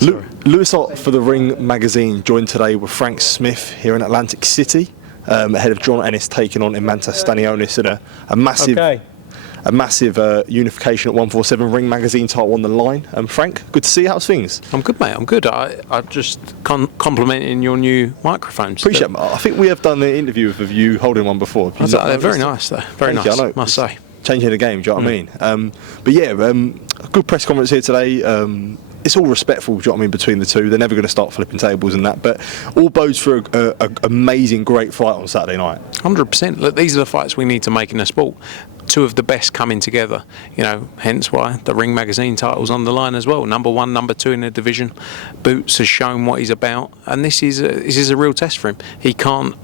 Lewis Ott for the Ring magazine joined today with Frank Smith here in Atlantic City, ahead of Jaron Ennis taking on Eimantas Stanionis in a massive unification at 147 Ring magazine title on the line. Frank, good to see you. How's things? I'm good, mate. I'm good. I'm just complimenting your new microphones. Appreciate it. I think we have done the interview with you holding one before. They're very nice, though. Very nice, I must say. Changing the game, do you know what I mean? But yeah, a good press conference here today. It's all respectful, do you know what I mean, between the two. They're never going to start flipping tables and that, but all bodes for an amazing, great fight on Saturday night. 100%. Look, these are the fights we need to make in a sport. Two of the best coming together, hence why the Ring magazine title's on the line as well. Number 1, number 2 in the division. Boots has shown what he's about, and this is a real test for him. He can't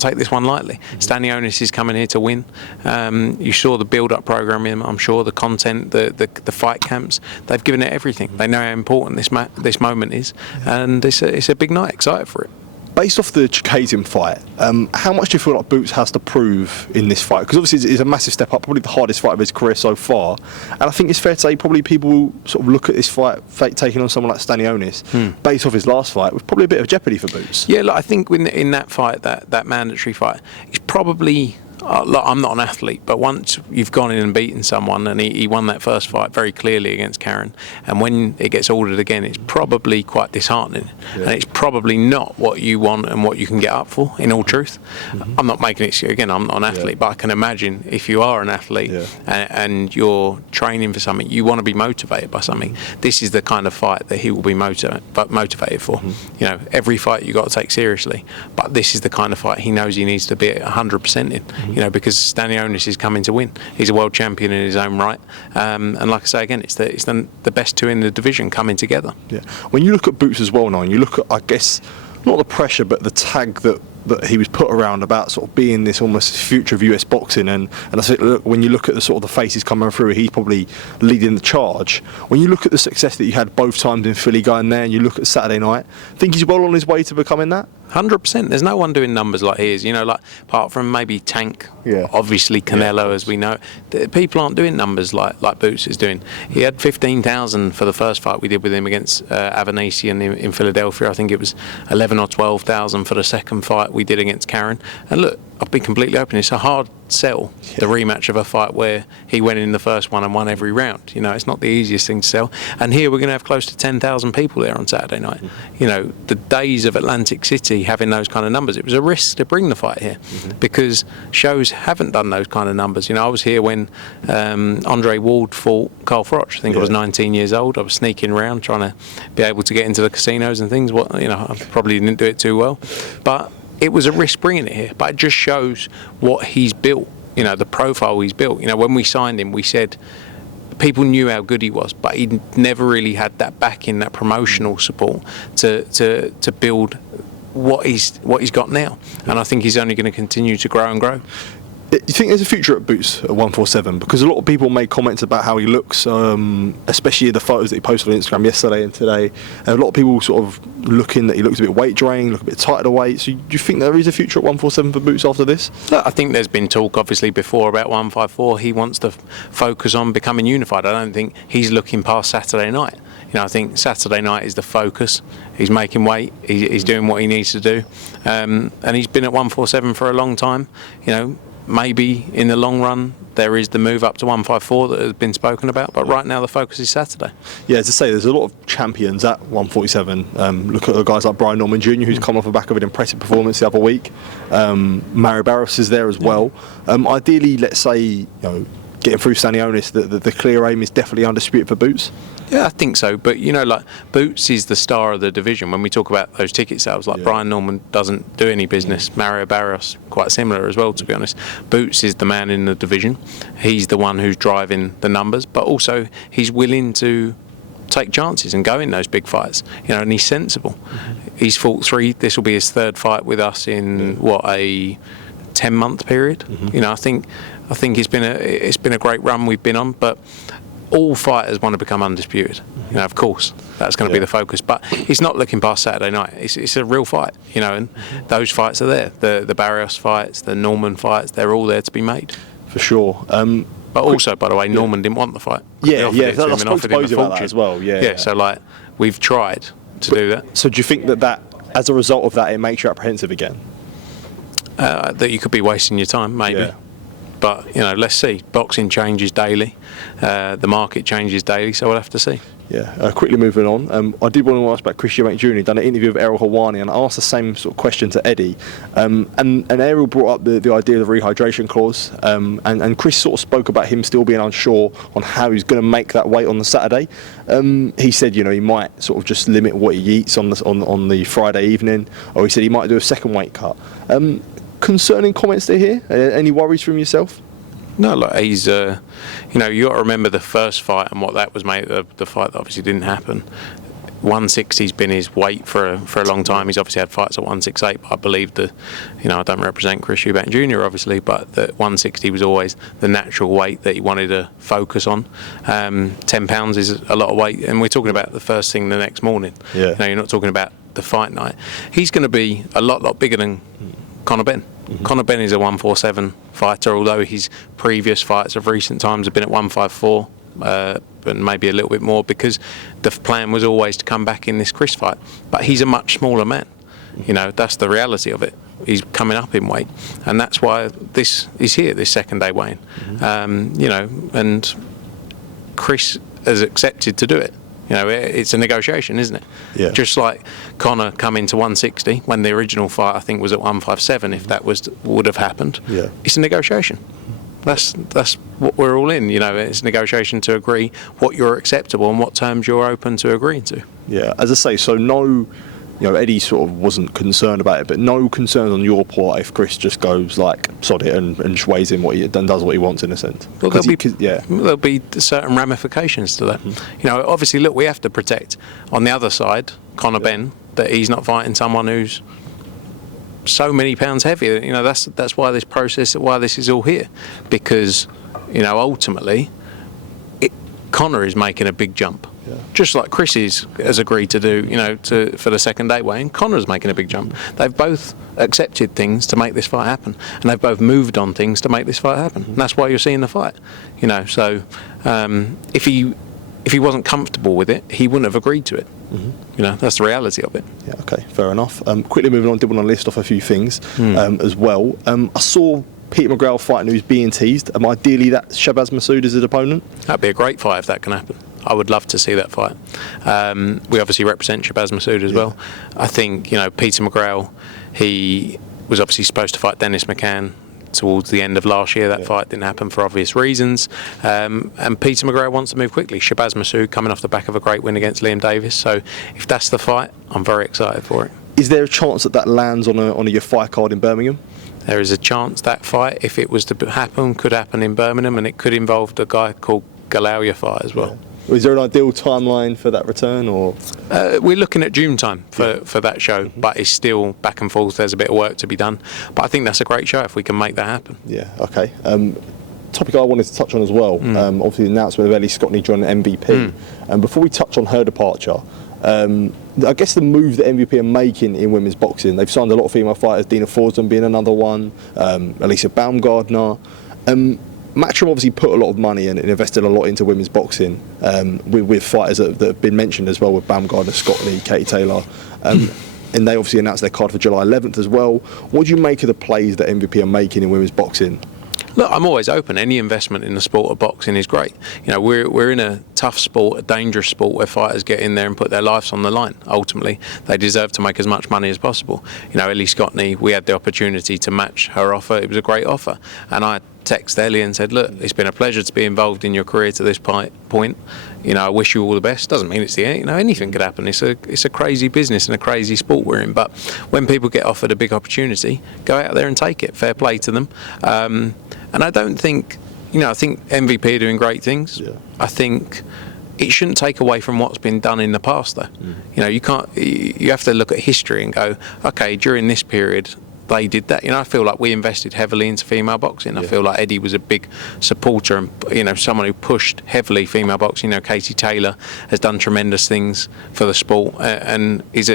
take this one lightly. Stanionis is coming here to win. You saw the build-up program, I'm sure, the content, the fight camps. They've given it everything. They know how important this moment is, and it's a big night. Excited for it. Based off the Chikadze fight, how much do you feel like Boots has to prove in this fight? Because obviously it's a massive step up, probably the hardest fight of his career so far. And I think it's fair to say probably people will sort of look at this fight taking on someone like Stanionis, based off his last fight, with probably a bit of jeopardy for Boots. Yeah, look, I think in that fight, that mandatory fight, it's probably... Look, I'm not an athlete, but once you've gone in and beaten someone, and he won that first fight very clearly against Karen, and when it gets ordered again, it's probably quite disheartening, and it's probably not what you want and what you can get up for, in all truth. I'm not making it, again, I'm not an athlete, but I can imagine if you are an athlete and you're training for something, you want to be motivated by something. This is the kind of fight that he will be motivated for. Every fight you've got to take seriously, but this is the kind of fight he knows he needs to be at 100% in. Because Stanionis is coming to win. He's a world champion in his own right, and like I say again, it's the best two in the division coming together. Yeah. When you look at Boots as well now, and you look at, I guess, not the pressure, but the tag that he was put around about sort of being this almost future of US boxing, and I think, look, when you look at the sort of the faces coming through, he's probably leading the charge. When you look at the success that you had both times in Philly going there, and you look at Saturday night, think he's well on his way to becoming that? 100%. There's no one doing numbers like he is, like apart from maybe Tank, obviously Canelo, as we know. People aren't doing numbers like Boots is doing. He had 15,000 for the first fight we did with him against Avanesian in Philadelphia. I think it was 11 or 12,000 for the second fight we did against Karen. And look, I'll be completely open, it's a hard sell, the rematch of a fight where he went in the first one and won every round. It's not the easiest thing to sell. And here we're going to have close to 10,000 people there on Saturday night. The days of Atlantic City having those kind of numbers, it was a risk to bring the fight here because shows haven't done those kind of numbers. I was here when Andre Ward fought Carl Froch. I think I was 19 years old. I was sneaking around trying to be able to get into the casinos and things. I probably didn't do it too well, but it was a risk bringing it here, but it just shows what he's built, the profile he's built. When we signed him, we said people knew how good he was, but he never really had that backing, that promotional support to build what he's got now. And I think he's only going to continue to grow and grow. Do you think there's a future at Boots at 147? Because a lot of people made comments about how he looks, especially the photos that he posted on Instagram yesterday and today. A lot of people sort of looking that he looks a bit weight drained, look a bit tighter weight. So do you think there is a future at 147 for Boots after this? I think there's been talk, obviously, before about 154. He wants to focus on becoming unified. I don't think he's looking past Saturday night. I think Saturday night is the focus. He's making weight. He's doing what he needs to do. And he's been at 147 for a long time. Maybe in the long run there is the move up to 154 that has been spoken about, but right now the focus is Saturday. Yeah, as I say, there's a lot of champions at 147. Look at the guys like Brian Norman Jr., who's come off the back of an impressive performance the other week. Mario Barros is there as well. Ideally, let's say, getting through Stanionis, the clear aim is definitely undisputed for Boots. Yeah, I think so. But, Boots is the star of the division. When we talk about those ticket sales, Brian Norman doesn't do any business. Mario Barros, quite similar as well, to be honest. Boots is the man in the division. He's the one who's driving the numbers, but also he's willing to take chances and go in those big fights, and he's sensible. He's fought 3. This will be his 3rd fight with us in, a 10-month period. I think it's been a great run we've been on, but all fighters want to become undisputed. Of course, that's going to be the focus. But he's not looking past Saturday night. It's a real fight, and those fights are there. The Barrios fights, the Norman fights, they're all there to be made. For sure. But also, by the way, Norman didn't want the fight. Yeah, I spoke to Bozy about that as well. Yeah, so like we've tried to do that. So do you think that as a result of that, it makes you apprehensive again? That you could be wasting your time, maybe. Yeah. But, let's see. Boxing changes daily. The market changes daily, so we'll have to see. Yeah, quickly moving on. I did want to ask about Chris Eubank Jr. Done an interview with Errol Hawani and asked the same sort of question to Eddie. And Errol brought up the idea of the rehydration clause. And Chris sort of spoke about him still being unsure on how he's going to make that weight on the Saturday. He said, he might sort of just limit what he eats on the Friday evening, or he said he might do a second weight cut. Concerning comments to hear? Any worries from yourself? No, like he's, you got to remember the first fight and what that was made. The fight that obviously didn't happen. 160's been his weight for a long time. He's obviously had fights at 168, but I believe I don't represent Chris Eubank Jr. obviously, but that 160 was always the natural weight that he wanted to focus on. 10 pounds is a lot of weight, and we're talking about the first thing the next morning. Yeah. You're not talking about the fight night. He's going to be a lot bigger than Conor Benn. Mm-hmm. Conor Benn is a 147 fighter, although his previous fights of recent times have been at 154, and maybe a little bit more, because the plan was always to come back in this Chris fight. But he's a much smaller man. That's the reality of it. He's coming up in weight, and that's why this is here, this second day weigh-in. Mm-hmm. And Chris has accepted to do it. It's a negotiation, isn't it? Yeah. Just like Conor coming to 160 when the original fight I think was at 157. If that would have happened, it's a negotiation. That's what we're all in. It's a negotiation to agree what you're acceptable and what terms you're open to agreeing to. Yeah, as I say, so no. Eddie sort of wasn't concerned about it, but no concerns on your part if Chris just goes like sod it and sways him and does what he wants in a sense. Well, there'll be certain ramifications to that. Mm-hmm. Obviously, look, we have to protect on the other side Conor Benn, that he's not fighting someone who's so many pounds heavier. That's why this process, why this is all here, because ultimately, Conor is making a big jump. Yeah. Just like Chris has agreed to do, for the second day weigh-in, Conor's making a big jump. They've both accepted things to make this fight happen, and they've both moved on things to make this fight happen. Mm-hmm. And that's why you're seeing the fight. So if he wasn't comfortable with it, he wouldn't have agreed to it. Mm-hmm. That's the reality of it. Yeah. Okay. Fair enough. Quickly moving on, did want to list off a few things as well. I saw Peter McGrail fight news being teased. Ideally, that Shabazz Massoud is his opponent. That'd be a great fight if that can happen. I would love to see that fight. We obviously represent Shabazz Massoud as well. I think, Peter McGrail, he was obviously supposed to fight Dennis McCann towards the end of last year. That fight didn't happen for obvious reasons. And Peter McGrail wants to move quickly. Shabazz Massoud coming off the back of a great win against Liam Davis. So if that's the fight, I'm very excited for it. Is there a chance that lands on your fight card in Birmingham? There is a chance that fight, if it was to happen, could happen in Birmingham, and it could involve the guy called Galauya fight as well. Yeah. Is there an ideal timeline for that return, or? We're looking at June time for that show, but it's still back and forth. There's a bit of work to be done, but I think that's a great show if we can make that happen. Yeah. Okay. Topic I wanted to touch on as well. Obviously, the announcement of Ellie Scotney joining MVP. And before we touch on her departure, I guess the move that MVP are making in women's boxing, they've signed a lot of female fighters. Dina Forsden being another one. Alicia Baumgardner. Matchroom obviously put a lot of money and invested a lot into women's boxing with fighters that have been mentioned as well, with Baumgardner, Scotney, Katie Taylor. And they obviously announced their card for July 11th as well. What do you make of the plays that MVP are making in women's boxing? Look, I'm always open. Any investment in the sport of boxing is great. We're in a tough sport, a dangerous sport, where fighters get in there and put their lives on the line. Ultimately, they deserve to make as much money as possible. Ellie Scotney, we had the opportunity to match her offer. It was a great offer. And I texted Ellie and said, look, it's been a pleasure to be involved in your career to this point. I wish you all the best. Doesn't mean it's the end. Anything could happen. It's a crazy business and a crazy sport we're in. But when people get offered a big opportunity, go out there and take it. Fair play to them. And I don't think, I think MVP are doing great things. Yeah. I think it shouldn't take away from what's been done in the past, though. You have to look at history and go, okay, during this period, they did that. I feel like we invested heavily into female boxing. I feel like Eddie was a big supporter and, someone who pushed heavily female boxing. Katie Taylor has done tremendous things for the sport and is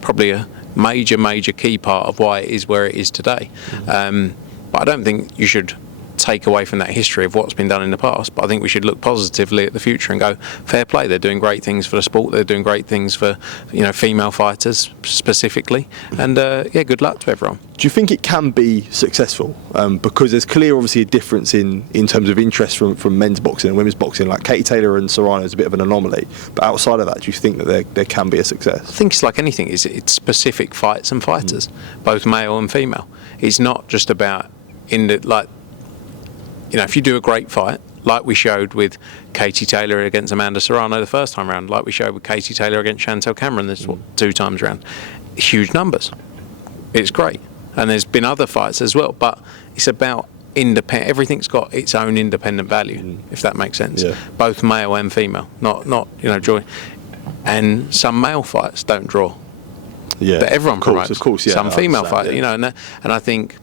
probably a major key part of why it is where it is today. But I don't think you should take away from that history of what's been done in the past, but I think we should look positively at the future and go, fair play, they're doing great things for the sport, they're doing great things for, you know, female fighters specifically, and yeah, good luck to everyone. Do you think it can be successful? Because there's clear, obviously, a difference in terms of interest from men's boxing and women's boxing. Like Katie Taylor and Serrano is a bit of an anomaly, but outside of that, do you think that there can be a success? I think it's like anything, it's specific fights and fighters, both male and female. It's not just about like, you know, if you do a great fight, like we showed with Katie Taylor against Amanda Serrano the first time round, like we showed with Katie Taylor against Chantel Cameron this 2 times round, huge numbers. It's great. And there's been other fights as well, but it's about independent. Everything's got its own independent value, if that makes sense. Yeah. Both male and female, not you know, draw. And some male fights don't draw. Yeah, but everyone promotes. Of course, yeah. Some female fights, you know, and I think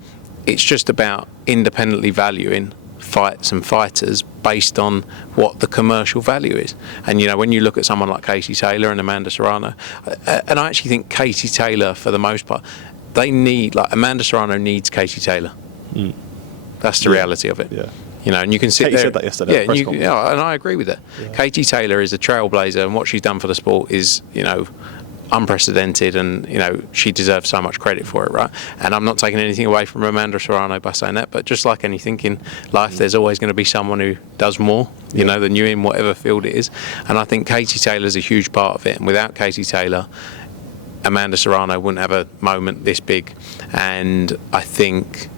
it's just about independently valuing fights and fighters based on what the commercial value is. And you know, when you look at someone like Katie Taylor and Amanda Serrano, and I actually think Katie Taylor, for the most part, they need, like, Amanda Serrano needs Katie Taylor. That's the reality of it. Yeah. You know, and you can sit Katie there. said that yesterday. Yeah, and I agree with that. Yeah. Katie Taylor is a trailblazer, and what she's done for the sport is, you know, unprecedented, and you know, she deserves so much credit for it, right? And I'm not taking anything away from Amanda Serrano by saying that, but just like anything in life, there's always going to be someone who does more, you know, than you in whatever field it is. And I think Katie Taylor's a huge part of it, and without Katie Taylor, Amanda Serrano wouldn't have a moment this big. And I think,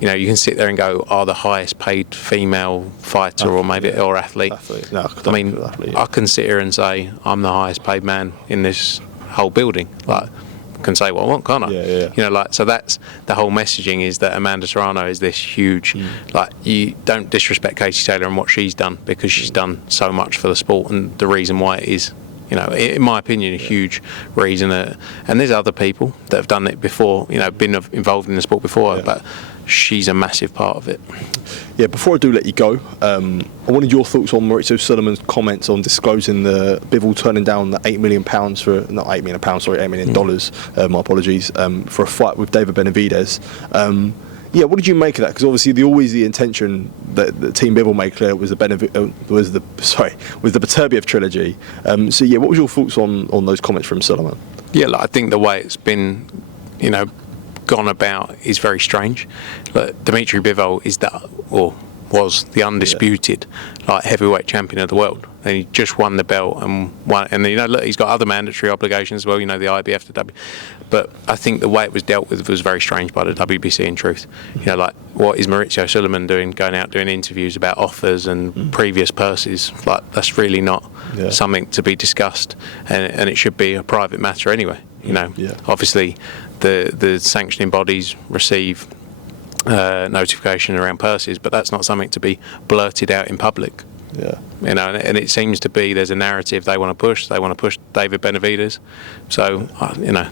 you know, you can sit there and go, are the highest paid female fighter or maybe or athlete? No, I mean, I can sit here and say I'm the highest paid man in this whole building. Like, I can say what I want, can't I? Yeah. You know, like, so that's the whole messaging, is that Amanda Serrano is this huge, like, you don't disrespect Katie Taylor and what she's done, because she's done so much for the sport, and the reason why it is, you know, in my opinion, a huge reason. And there's other people that have done it before, you know, been involved in the sport before, but she's a massive part of it. Yeah, before I do let you go, I wanted your thoughts on Mauricio Sulaiman's comments on disclosing the Bivol turning down the $8 million for, not $8 million, sorry, $8 million, my apologies, for a fight with David Benavidez. Yeah, what did you make of that? Because obviously, the intention that the Team Bivol made clear was the Beterbiev trilogy. So yeah, what was your thoughts on those comments from Sulaiman? Yeah, like, I think the way it's been, you know, gone about is very strange. But Dmitry Bivol was the undisputed like heavyweight champion of the world, and he just won the belt and won. And you know, look, he's got other mandatory obligations as well. You know, the IBF, the W. But I think the way it was dealt with was very strange by the WBC. In truth, you know, like, what is Mauricio Sulaiman doing? Going out doing interviews about offers and previous purses? Like, that's really not something to be discussed, and it should be a private matter anyway. You know, obviously, the sanctioning bodies receive notification around purses, but that's not something to be blurted out in public. Yeah, you know, and it seems to be there's a narrative they want to push. They want to push David Benavidez. So you know,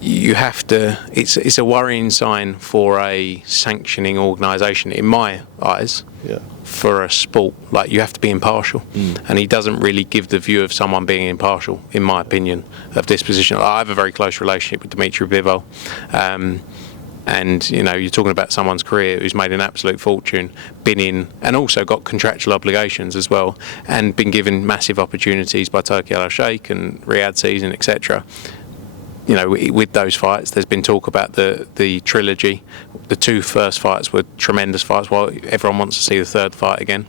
you have to. It's a worrying sign for a sanctioning organisation, in my eyes. Yeah. For a sport, like, you have to be impartial, and he doesn't really give the view of someone being impartial, in my opinion, of this position. I have a very close relationship with Dmitri Bivol. And, you know, you're talking about someone's career who's made an absolute fortune, been in, and also got contractual obligations as well, and been given massive opportunities by Turkey Al Sheikh and Riyadh season, etc. You know, with those fights, there's been talk about the trilogy. The 2 first fights were tremendous fights, while everyone wants to see the 3rd fight again.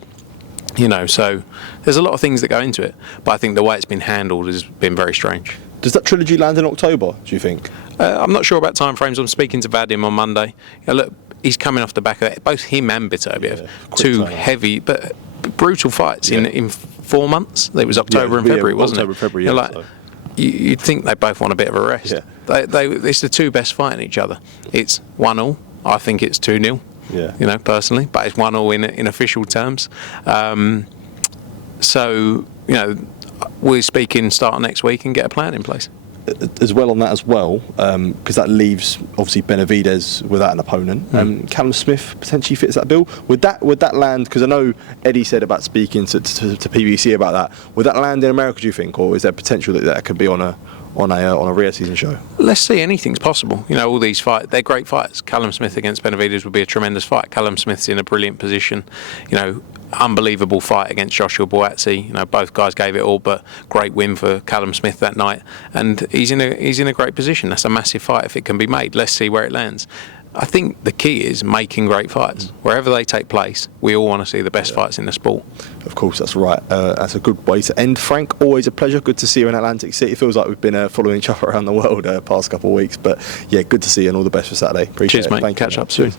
You know, so there's a lot of things that go into it, but I think the way it's been handled has been very strange. Does that trilogy land in October, do you think? I'm not sure about timeframes. I'm speaking to Vadim on Monday. You know, look, he's coming off the back of it. Both him and Beterbiev, 2 heavy but brutal fights in 4 months. It was October and February, wasn't it? February, you know, like, you'd think they both want a bit of a rest. Yeah. It's the 2 best fighting each other. It's 1-1. I think it's 2-0. Yeah. You know, personally, but it's 1-1 in official terms. So, you know, we're speaking start next week and get a plan in place. As well on that as well, because that leaves obviously Benavidez without an opponent. Callum Smith potentially fits that bill. Would that land? Because I know Eddie said about speaking to PBC about that. Would that land in America, do you think, or is there potential that could be on on a rear season show. Let's see, anything's possible. You know, all these fights, they're great fights. Callum Smith against Benavidez would be a tremendous fight. Callum Smith's in a brilliant position. You know, unbelievable fight against Joshua Buatsi. You know, both guys gave it all, but great win for Callum Smith that night. And he's in a great position. That's a massive fight if it can be made. Let's see where it lands. I think the key is making great fights. Wherever they take place, we all want to see the best fights in the sport. Of course, that's right. That's a good way to end. Frank, always a pleasure. Good to see you in Atlantic City. It feels like we've been following each other around the world past couple of weeks. But yeah, good to see you and all the best for Saturday. Appreciate Cheers, it. mate. Thank you. Catch up soon.